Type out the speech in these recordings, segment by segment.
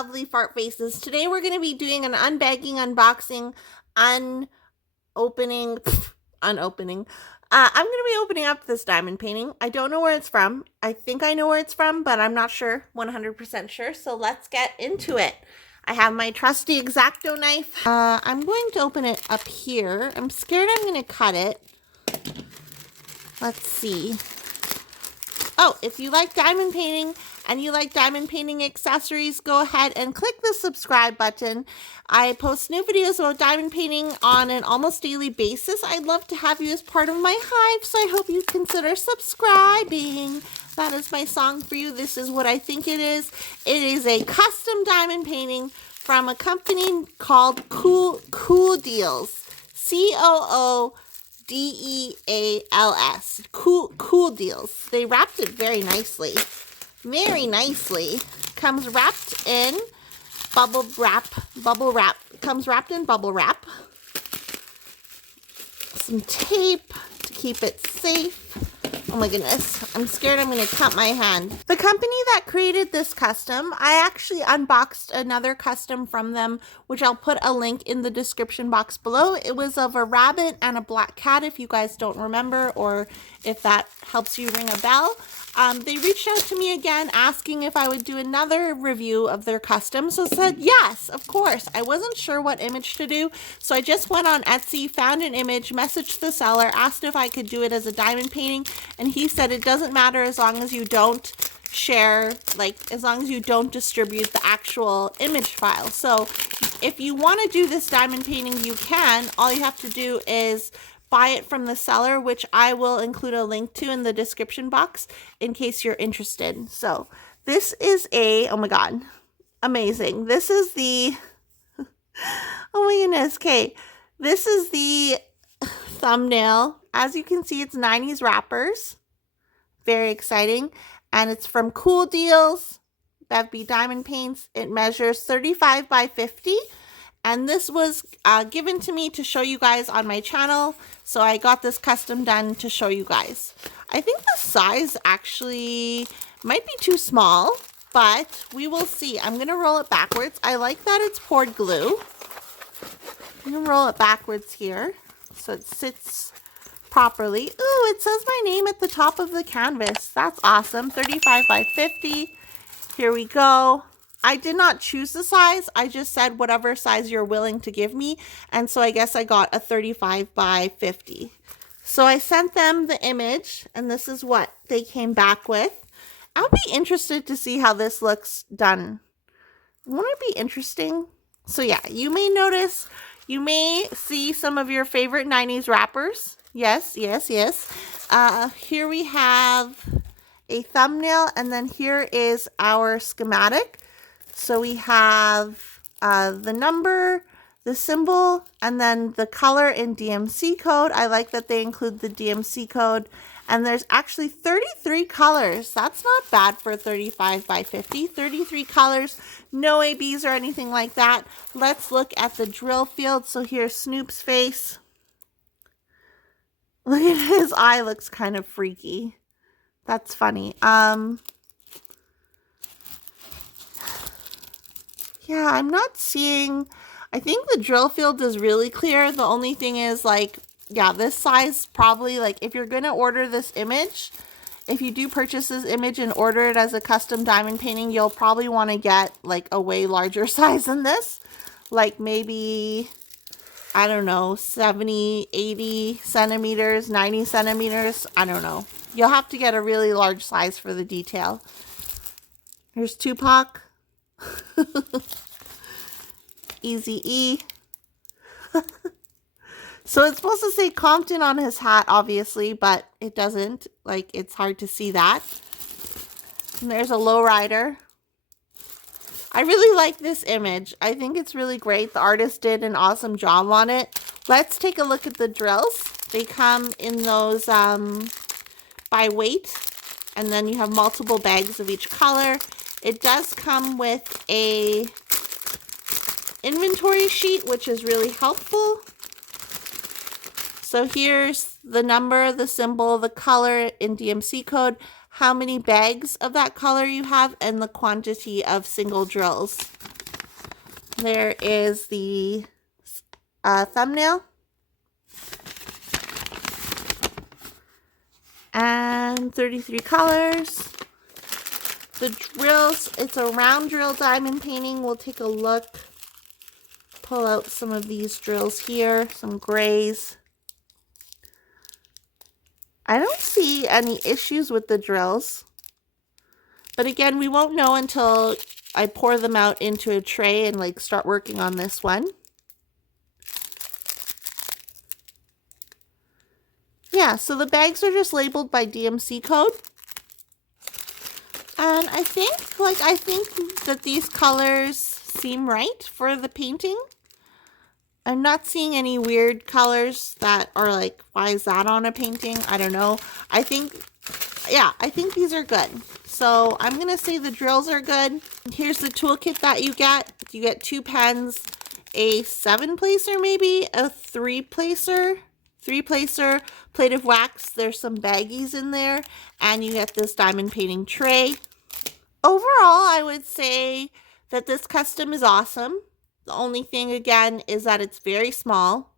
lovely fart faces. Today we're going to be doing an unbagging, unboxing, unopening. I'm going to be opening up this diamond painting. I don't know where it's from. I think I know where it's from, but I'm not sure, 100% sure. So let's get into it. I have my trusty X-Acto knife. I'm going to open it up here. I'm scared I'm going to cut it. Let's see. Oh, if you like diamond painting and you like diamond painting accessories, go ahead and click the subscribe button. I post new videos about diamond painting on an almost daily basis. I'd love to have you as part of my hive, so I hope you consider subscribing. That is my song for you. This is what I think it is. It is a custom diamond painting from a company called Coodeals. Coodeals. Coodeals. They wrapped it very nicely. Very nicely. Comes wrapped in bubble wrap. Comes wrapped in bubble wrap. Some tape to keep it safe. Oh my goodness. I'm scared I'm going to cut my hand. The company that created this custom, I actually unboxed another custom from them, which I'll put a link in the description box below. It was of a rabbit and a black cat, if you guys don't remember, or if that helps you ring a bell. They reached out to me again asking if I would do another review of their custom. So I said, yes, of course. I wasn't sure what image to do. So I just went on Etsy, found an image, messaged the seller, asked if I could do it as a diamond painting. And he said it doesn't matter as long as you don't share, as long as you don't distribute the actual image file. So if you want to do this diamond painting, you can. All you have to do is buy it from the seller, which I will include a link to in the description box in case you're interested. So this is oh my God, amazing. This is the, oh my goodness, okay. This is the thumbnail. As you can see, it's 90s wrappers. Very exciting. And it's from Coodeals, BevB Diamond Paints. It measures 35 by 50. And this was given to me to show you guys on my channel. So I got this custom done to show you guys. I think the size actually might be too small, but we will see. I'm going to roll it backwards. I like that it's poured glue. I'm going to roll it backwards here so it sits properly. Ooh, it says my name at the top of the canvas. That's awesome. 35 by 50. Here we go. I did not choose the size. I just said whatever size you're willing to give me. And so I guess I got a 35 by 50. So I sent them the image and this is what they came back with. I'll be interested to see how this looks done. Won't it be interesting? So yeah, you may notice, you may see some of your favorite 90s wrappers. Yes. Here we have a thumbnail and then here is our schematic. So we have the number, the symbol, and then the color in DMC code. I like that they include the DMC code. And there's actually 33 colors. That's not bad for 35 by 50. 33 colors, no ABs or anything like that. Let's look at the drill field. So here's Snoop's face. Look at his eye, looks kind of freaky. That's funny. Yeah, I'm not seeing, I think the drill field is really clear. The only thing is yeah, this size probably, if you're going to order this image, if you do purchase this image and order it as a custom diamond painting, you'll probably want to get a way larger size than this. Maybe, I don't know, 70, 80 centimeters, 90 centimeters. I don't know. You'll have to get a really large size for the detail. Here's Tupac. Easy E. So it's supposed to say Compton on his hat, obviously, but it doesn't. It's hard to see that. And there's a lowrider. I really like this image. I think it's really great. The artist did an awesome job on it. Let's take a look at the drills. They come in those by weight, and then you have multiple bags of each color. It does come with a inventory sheet, which is really helpful. So here's the number, the symbol, the color in DMC code, how many bags of that color you have, and the quantity of single drills. There is the thumbnail. And 33 colors. The drills, it's a round drill diamond painting. We'll take a look. Pull out some of these drills here, some grays. I don't see any issues with the drills. But again, we won't know until I pour them out into a tray and like start working on this one. Yeah, so the bags are just labeled by DMC code. And I think that these colors seem right for the painting. I'm not seeing any weird colors that are like, why is that on a painting? I don't know. I think these are good. So I'm going to say the drills are good. Here's the toolkit that you get. You get 2 pens, a 7-placer maybe, a 3-placer, plate of wax. There's some baggies in there, and you get this diamond painting tray. Overall, I would say that this custom is awesome. The only thing, again, is that it's very small.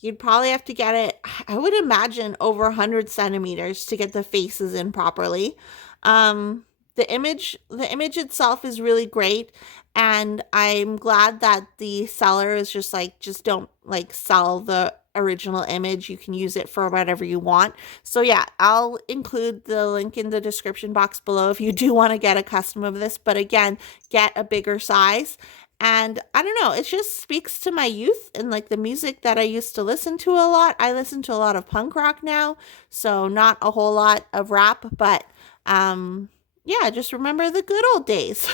You'd probably have to get it, I would imagine, over 100 centimeters to get the faces in properly. The image itself is really great, and I'm glad that the seller is just don't like sell the original image. You can use it for whatever you want. So yeah, I'll include the link in the description box below if you do want to get a custom of this, but again, get a bigger size. And I don't know, it just speaks to my youth and like the music that I used to listen to a lot. I listen to a lot of punk rock now, so not a whole lot of rap, but yeah, just remember the good old days.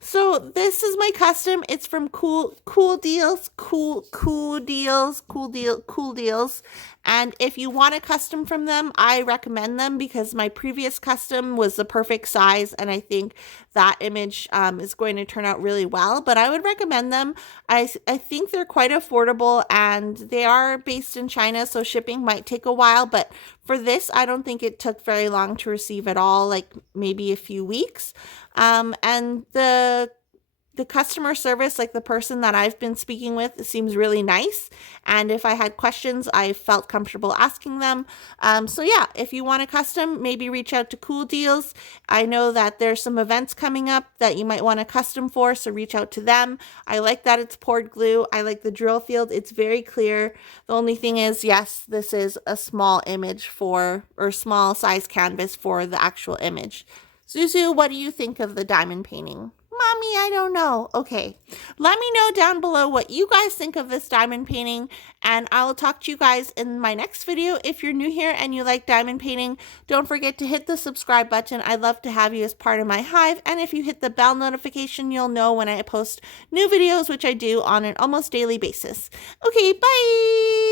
So this is my custom. It's from Coodeals. And if you want a custom from them, I recommend them because my previous custom was the perfect size, and I think that image is going to turn out really well. But I would recommend them. I think they're quite affordable, and they are based in China, so shipping might take a while. But for this, I don't think it took very long to receive at all, like maybe a few weeks. And the customer service, like the person that I've been speaking with, seems really nice. And if I had questions, I felt comfortable asking them. So yeah, if you want a custom, maybe reach out to Coodeals. I know that there's some events coming up that you might want a custom for, so reach out to them. I like that it's poured glue. I like the drill field. It's very clear. The only thing is, yes, this is a small image or small size canvas for the actual image. Zuzu, what do you think of the diamond painting? Mommy, I don't know. Okay, let me know down below what you guys think of this diamond painting, and I will talk to you guys in my next video. If you're new here and you like diamond painting, don't forget to hit the subscribe button. I'd love to have you as part of my hive, and if you hit the bell notification, you'll know when I post new videos, which I do on an almost daily basis. Okay, bye!